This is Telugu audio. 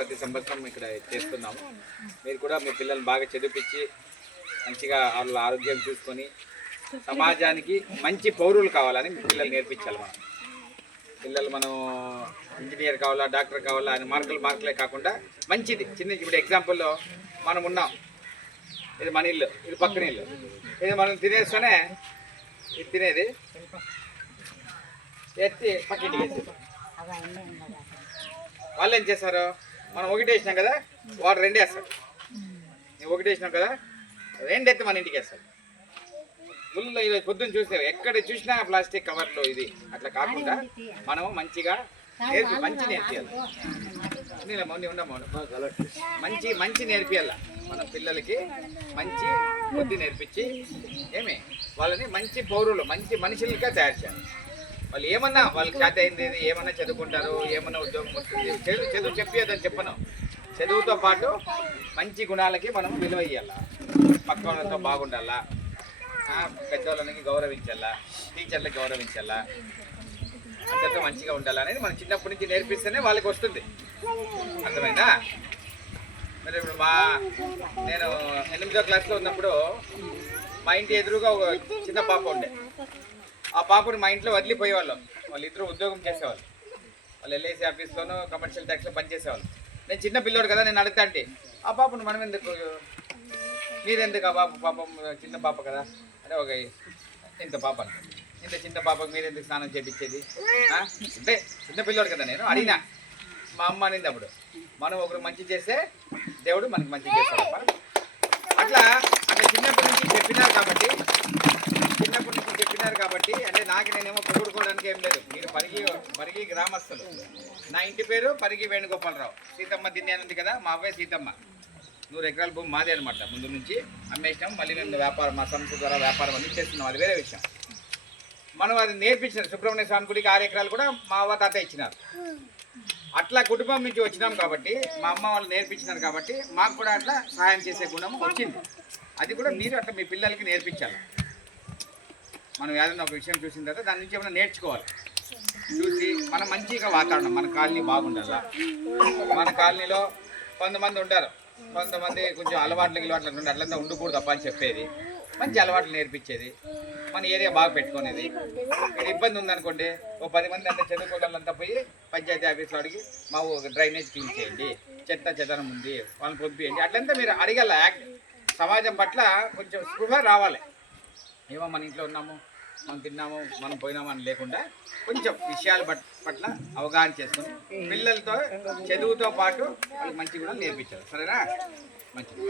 ప్రతి సంవత్సరం ఇక్కడ చేస్తున్నాము. మీరు కూడా మీ పిల్లల్ని బాగా చదివించి మంచిగా వాళ్ళ ఆరోగ్యం చూసుకొని సమాజానికి మంచి పౌరులు కావాలని మీ పిల్లలు నేర్పించాలి. పిల్లలు మనం ఇంజనీర్ కావాలా, డాక్టర్ కావాలా అని మార్కులే కాకుండా మంచిది చిన్న ఇప్పుడు ఎగ్జాంపుల్లో మనం ఉన్నాం, ఇది మన ఇల్లు, ఇది పక్కన ఇల్లు, ఇది మనం తినేస్తూనే ఇది తినేది ఎత్తి పక్కింటికి వేసి వాళ్ళు ఏం చేస్తారు, మనం ఒకటి వేసినాం కదా వాడు రెండు వేస్తాడు, నువ్వు ఒకటి వేసినాం కదా రెండు ఎత్తి మన ఇంటికి వేస్తాడు. ఫుల్లో ఈరోజు పొద్దున్న చూసావు ఎక్కడ చూసినా ప్లాస్టిక్ కవర్లో ఇది అట్లా కాకుండా మనము మంచిగా మంచి నేర్పియాలి. మంచి నేర్పియాల మన పిల్లలకి మంచి బుద్ధి నేర్పించి వాళ్ళని మంచి పౌరులు మంచి మనుషులుగా తయారు చేయాలి. వాళ్ళు ఏమన్నా వాళ్ళకి చేత అయింది ఏమన్నా చదువుకుంటారు, ఏమన్నా ఉద్యోగం వస్తుంది, చదువు చెప్పేదని చెప్పను. చదువుతో పాటు మంచి గుణాలకి మనం విలువ ఇవ్వాలా, పక్క వాళ్ళతో బాగుండాలా, పెద్దవాళ్ళకి గౌరవించాలా, టీచర్లకు గౌరవించాలా, అందరితో మంచిగా ఉండాలా అనేది మనం చిన్నప్పటి నుంచి నేర్పిస్తేనే వాళ్ళకి వస్తుంది. అర్థమైందా? మరి ఇప్పుడు నేను 8వ క్లాస్లో ఉన్నప్పుడు మా ఇంటి ఎదురుగా ఒక చిన్న పాప ఉండే. ఆ పాపని మా ఇంట్లో వదిలిపోయేవాళ్ళం. వాళ్ళిద్దరూ ఉద్యోగం చేసేవాళ్ళు. వాళ్ళు ఎల్ఐసి ఆఫీస్లోనూ కమర్షియల్ ట్యాక్స్లో పనిచేసేవాళ్ళు. నేను చిన్న పిల్లోడు కదా, నేను అడుగుతా అంటే ఆ పాపను మనం ఎందుకు, మీరెందుకు ఆ పాపం చిన్న పాప కదా అంటే ఒక ఇంత పాప ఇంత చిన్న పాపకు మీరెందుకు స్నానం చేయించేది అంటే చిన్న పిల్లోడు కదా. నేను అడిగినా, మా అమ్మ అనింది అప్పుడు, మనం ఒకరు మంచి చేస్తే దేవుడు మనకి మంచి చేస్తాడప్ప. అట్లా చిన్నప్పటి నుంచి చెప్పినారు కాబట్టి అంటే నాకు నేనేమో పొగుడుకోవడానికి ఏం లేదు. మీరు పరిగి గ్రామస్తులు, నా ఇంటి పేరు పరిగి వేణుగోపాలరావు. సీతమ్మ దిన్నే ఉంది కదా, మా అబ్బాయి సీతమ్మ. 100 ఎకరాల భూమి మాదే అనమాట. ముందు నుంచి అమ్మేసినాం, మళ్ళీ మేము వ్యాపారం మా సంస్థ ద్వారా వ్యాపారం అన్ని చేస్తున్నాం, అది వేరే విషయం. మనం అది నేర్పించినారు. సుబ్రహ్మణ్య స్వామి గుడికి 6 ఎకరాలు కూడా మా అవ్వ తాత ఇచ్చినారు. అట్లా కుటుంబం నుంచి వచ్చినాం కాబట్టి మా అమ్మ వాళ్ళు నేర్పించినారు కాబట్టి మాకు కూడా అట్లా సహాయం చేసే గుణం వచ్చింది. అది కూడా మీరు అట్లా మీ పిల్లలకి నేర్పించాలి. మనం ఏదైనా ఒక విషయం చూసిన తర్వాత దాని నుంచి ఏమైనా నేర్చుకోవాలి. చూసి మనం మంచిగా వాతావరణం మన కాలనీ బాగుండాల. మన కాలనీలో కొంతమంది ఉంటారు, కొంతమంది కొంచెం అలవాట్లు ఉండి అట్లంతా ఉండకూడదు తప్ప అని చెప్పేది, మంచి అలవాట్లు నేర్పించేది, మన ఏరియా బాగా పెట్టుకునేది. ఇక్కడ ఇబ్బంది ఉందనుకోండి, ఓ 10 మంది అంటే చదువుకోవాలంతా పోయి పంచాయతీ ఆఫీస్లో అడిగి మా డ్రైనేజ్ క్లీన్ చేయండి, చెత్తనం ఉంది వాళ్ళని పంపించండి, అట్లంతా మీరు అడగాల. సమాజం పట్ల కొంచెం స్పృహ రావాలి. ఏమో మన ఇంట్లో ఉన్నాము, మనం తిన్నాము, మనం పోయినాము అని లేకుండా కొంచెం విషయాల పట్ల అవగాహన చేసుకుని పిల్లలతో చదువుతో పాటు వాళ్ళకి మంచి కూడా నేర్పించాలి. సరేనా? మంచిది.